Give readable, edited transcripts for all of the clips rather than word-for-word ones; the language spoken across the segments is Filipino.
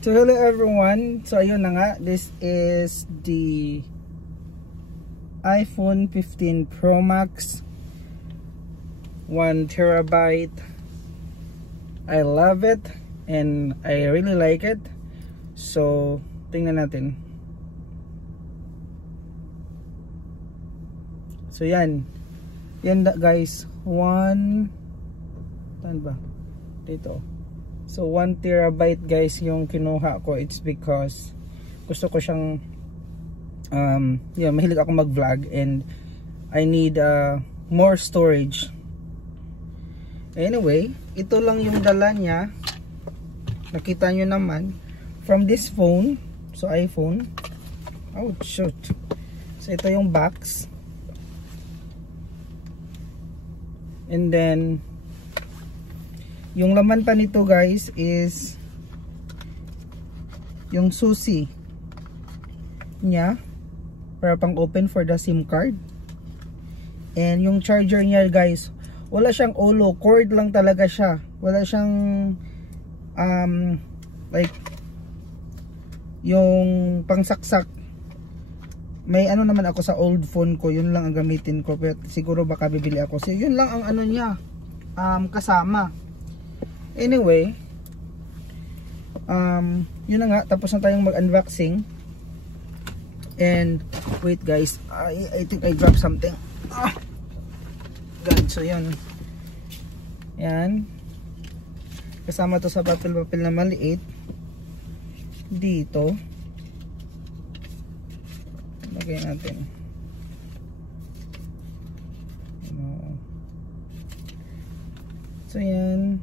So hello everyone, so ayun na nga, this is the iPhone 15 Pro Max 1TB. I love it and I really like it. So tingnan natin. So yan guys, saan ba? Dito. So 1TB guys yung kinuha ko. It's because gusto ko siyang mahilig ako mag vlog and I need more storage. Anyway, ito lang yung dala niya. Nakita nyo naman from this phone. So iPhone. Oh shoot. So ito yung box. And then yung laman pa nito guys is yung susi niya para pang open for the SIM card. And yung charger niya guys, wala siyang ulo, cord lang talaga siya. Wala siyang like yung pangsaksak. May ano naman ako sa old phone ko, yun lang ang gamitin ko, pero siguro baka bibili ako. So yun lang ang ano niya kasama. Anyway, yun na nga, tapos na tayong mag-unboxing. And wait guys, I think I dropped something. God, so yan. Yan. Kasama to sa papel-papel na maliit. Dito. Lagay natin. So yan.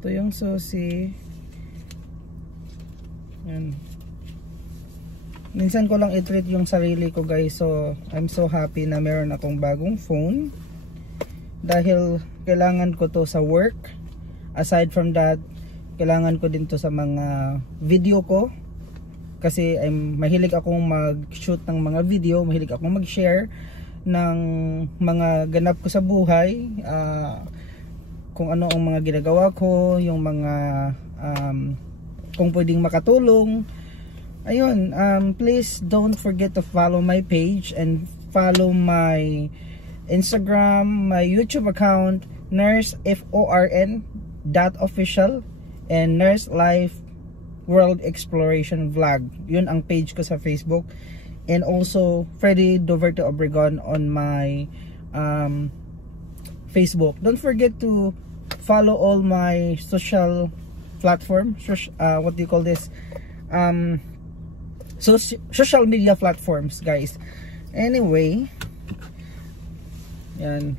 Ito yung susi. Yan. Minsan ko lang i-treat yung sarili ko guys. So I'm so happy na meron akong bagong phone. Dahil kailangan ko to sa work. Aside from that, kailangan ko din to sa mga video ko. Kasi mahilig akong mag-shoot ng mga video. Mahilig akong mag-share ng mga ganap ko sa buhay. Kung ano ang mga ginagawa ko, yung mga kung pwedeng makatulong. Ayun, please don't forget to follow my page and follow my Instagram, my YouTube account, nurseforn.official and Nurse Life World Exploration Vlog. Yun ang page ko sa Facebook. And also Freddy Doverto Obregon on my Facebook. Don't forget to follow all my social platform, what do you call this, social media platforms guys. Anyway, yan.